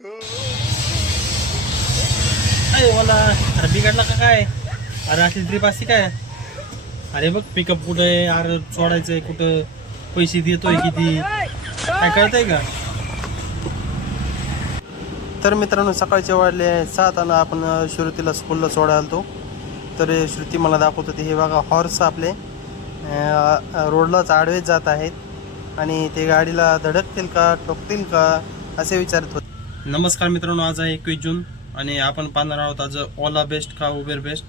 अरे मला अरे बिघडला का काय? अरे अशी ट्रिप असते काय? अरे बघ पिकअप कुठं आहे, अरे सोडायचंय कुठं, पैसे देतोय किती, काय कळतंय का? तर मित्रांनो सकाळचे वाजले 7 आणि आपण श्रुतीला स्कूलला सोडायला आलतो. तर श्रुती मला दाखवत होती, हे बघा हॉर्स आपले रोडलाच आडवेच जात आहेत आणि ते गाडीला धडकतील का ठोकतील का असे विचारत होते. नमस्कार मित्रांनो, आज आहे 21 जून आणि आपण पाहणार आहोत आज ओला बेस्ट का उबेर बेस्ट.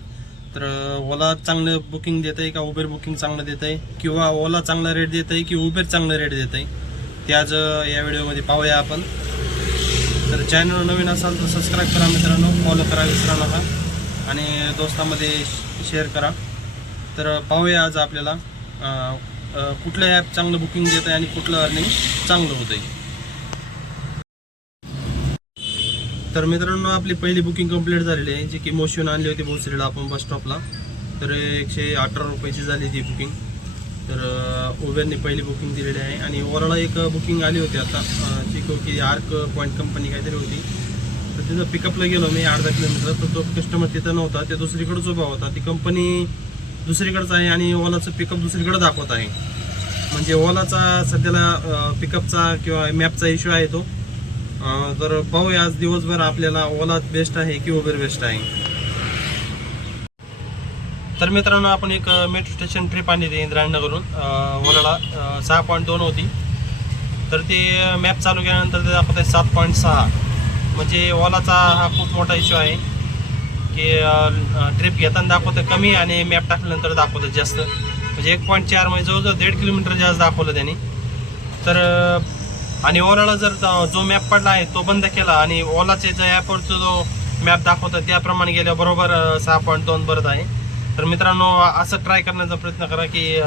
तर ओला चांगलं बुकिंग देत आहे का उबेर बुकिंग चांगलं देत आहे, किंवा ओला चांगला रेट देत आहे की उबेर चांगला रेट देत आहे, ते आज या व्हिडिओमध्ये पाहूया आपण. तर चॅनल नवीन असाल तर सबस्क्राईब करा मित्रांनो, फॉलो करा विसरा नका आणि दोस्तांमध्ये शेअर करा. तर पाहूया आज आपल्याला कुठलं ॲप चांगलं बुकिंग देत आहे आणि कुठलं अर्निंग चांगलं होतं आहे. तर मित्रांनो आपली पहिली बुकिंग कंप्लीट झालेली आहे, जी की मोशन आणली होती भोसरीला आपण बस स्टॉपला. तर 118 रुपयाची झाली ती बुकिंग. तर उबेरने पहिली बुकिंग दिलेली आहे आणि ओलाला एक बुकिंग आली होती आता, जी की आर्क पॉईंट कंपनी काहीतरी होती. तर तिथं पिकअपला गेलो मी 8-10 किलोमीटर, तर तो कस्टमर तिथं नव्हता, ते दुसरीकडेच उभा होता. ती कंपनी दुसरीकडेच आहे आणि ओलाचं पिकअप दुसरीकडे दाखवत आहे. म्हणजे ओलाचा सध्याला पिकअपचा किंवा मॅपचा इश्यू आहे तो. तर पाहूया आज दिवसभर आपल्याला ओला बेस्ट आहे की उबेर बेस्ट आहे. तर मित्रांनो आपण एक मेट्रो स्टेशन ट्रिप आणली होती इंद्रायणीवरून ओलाला 6.2 होती. तर ते मॅप चालू केल्यानंतर ते दाखवत आहे 7.6. म्हणजे ओलाचा हा खूप मोठा इश्यू आहे की ट्रिप घेताना दाखवतं कमी आणि मॅप टाकल्यानंतर दाखवतं जास्त. म्हणजे 1.4 म्हणजे जवळजवळ 1.5 किलोमीटर जास्त दाखवलं त्यांनी. तर आणि ओलाला जर जो मॅप पडला आहे तो बंद केला आणि ओलाचे ज्या ॲपवरचा जो मॅप दाखवतात त्याप्रमाणे गेल्या बरोबर 6.2 परत आहे. तर मित्रांनो असं ट्राय करण्याचा प्रयत्न करा की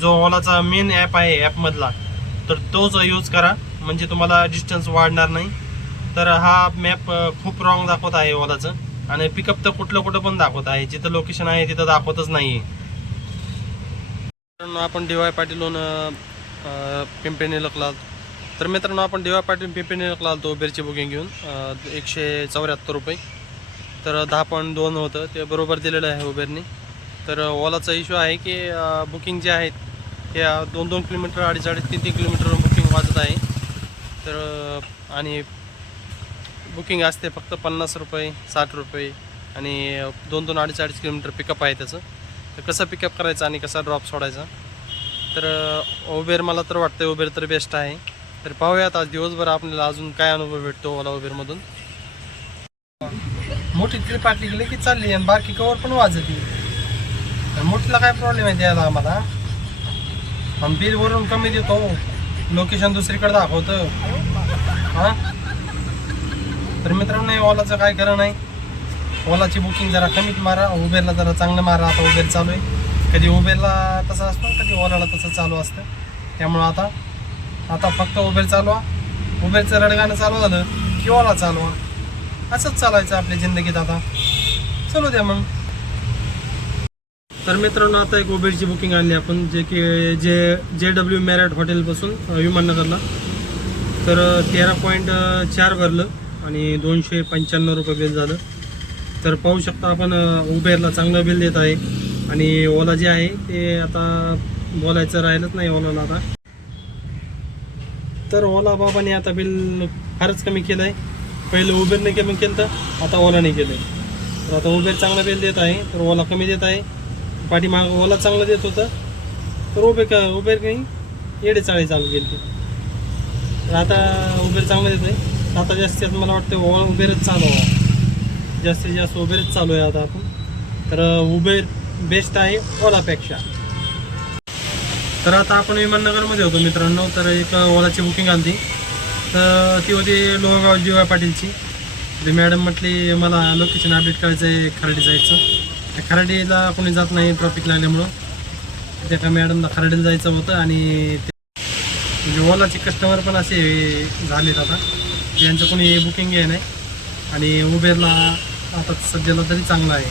जो ओलाचा मेन ॲप आहे ॲपमधला, तर तोच यूज करा, म्हणजे तुम्हाला डिस्टन्स वाढणार नाही. तर हा मॅप खूप रॉंग दाखवत आहे ओलाचं आणि पिकअप तर कुठलं पण दाखवत आहे, जिथं लोकेशन आहे तिथं दाखवतच नाही. आपण DY पाटीलहून पिंपरी निलकला. तर मित्रांनो आपण DY पाटील पिंपरी निलकला आलतो उबेरची बुकिंग घेऊन 174 रुपये. तर 10.2 होतं ते बरोबर दिलेलं आहे उबेरने. तर ओलाचा इश्यू आहे की बुकिंग जे आहेत ते 2-2 किलोमीटर 2.5-3 किलोमीटर बुकिंग वाजत आहे. तर आणि बुकिंग असते फक्त 50 रुपये 60 रुपये आणि 2-2 2.5 किलोमीटर पिकअप आहे त्याचं. तर कसं पिकअप करायचं आणि कसा ड्रॉप सोडायचा. तर उबेर मला तर वाटतं उबेर तर बेस्ट आहे. तर पाहूयात आज दिवसभर आपल्याला अजून काय अनुभव भेटतो ओला उबेरमधून. मोठी ट्रिप आटली गेली की चालली आणि बाकी कवर पण वाजती. तर मोठीला काय प्रॉब्लेम आहे द्यायला आम्हाला, आणि बिल वरून कमी देतो, लोकेशन दुसरीकडे दाखवतं. हां तर मित्रांनो ओलाचं काय खरं नाही. ओलाची बुकिंग जरा कमीच मारा, उबेरला जरा चांगलं मारा. आता उबेर चालू आहे, कधी उबेरला तसं असतं कधी ओलाला तसं चालू असतं. त्यामुळं आता फक्त उबेर चालवा, उबेरचं रडगाणं चालू झालं की ओला चालवा, असंच चालायचं आपल्या जिंदगीत. आता चलू द्या मग. तर मित्रांनो आता एक उबेरची बुकिंग आणली आपण, जे की JW मॅरियट हॉटेलपासून विमाननगरला. तर 13.4 भरलं आणि 295 रुपये बिल झालं. तर पाहू शकता आपण उबेरला चांगलं बिल देत आहे आणि ओला जे आहे ते आता बोलायचं राहिलंच नाही ओलाला आता. तर ओला बाबाने आता बिल फारच कमी केलं आहे. पहिलं उबेरने कमी केलं तर आता ओलाने केलं आहे. तर आता उबेर चांगलं बिल देत आहे तर ओला कमी देत आहे. पाठीमाग ओला चांगलं देत होतं तर उबेर काही येडेचाळी चालू केली. तर आता उबेर चांगलं देत आहे. आता जास्तीत मला वाटतं उबेरच चालू आहे, जास्तीत जास्त उबेरच चालू आहे आता आपण. तर उबेर बेस्ट आहे ओलापेक्षा. तर आता आपण विमाननगरमध्ये होतो मित्रांनो. तर एक ओलाची बुकिंग आली, तर ती होती लोहगाव DY पाटीलची. ती मॅडम म्हटली मला लोकेशन अपडेट करायचं आहे खराडी जायचं. त्या खराडीला कोणी जात नाही ट्रॉफिक लागल्यामुळं. त्या का मॅडमला खराडीला जायचं होतं आणि म्हणजे ओलाचे कस्टमर पण असे झालेत आता, यांचं कोणी बुकिंग आहे नाही. आणि उबेरला आता सध्याला तरी चांगलं आहे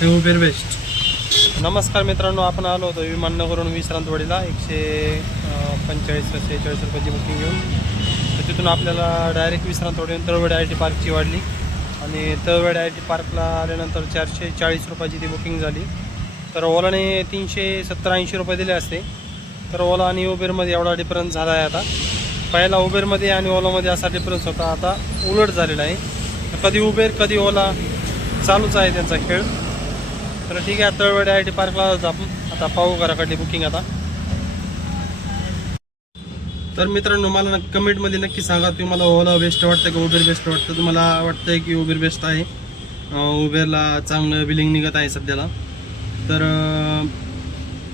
ते उबेर बेस्ट. नमस्कार मित्रांनो, आपण आलो होतो विमाननगरवरून विश्रांतवाडीला 145-46 रुपयाची बुकिंग घेऊन. तर तिथून आपल्याला डायरेक्ट विश्रांतवाडीहून तळवडे आय टी पार्कची वाढली आणि तळवडे आय टी पार्कला आल्यानंतर 440 रुपयाची ती बुकिंग झाली. तर ओलाने 370-80 रुपये दिले असते. तर ओला आणि उबेरमध्ये एवढा डिफरन्स झाला आहे आता. पहिला उबेरमध्ये आणि ओलामध्ये असा डिफरन्स होता, आता उलट झालेला आहे. कधी उबेर कधी ओला चालूच आहे त्यांचा खेळ. तर ठीक आहे, तळवडे आय टी पार्कला आपण आता पाहू घराकडली बुकिंग आता. तर मित्रांनो, मला कमेंटमध्ये नक्की सांगा तुम्हाला ओला बेस्ट वाटतं की उबेर बेस्ट वाटतं. तुम्हाला वाटतं की उबेर बेस्ट आहे, उबेरला चांगलं बिलिंग निघत आहे सध्याला. तर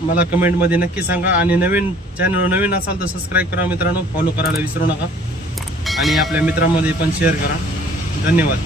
मला कमेंटमध्ये नक्की सांगा. आणि चॅनल नवीन असाल तर सबस्क्राईब करा मित्रांनो, फॉलो करायला विसरू नका आणि आपल्या मित्रांमध्ये पण शेअर करा. धन्यवाद.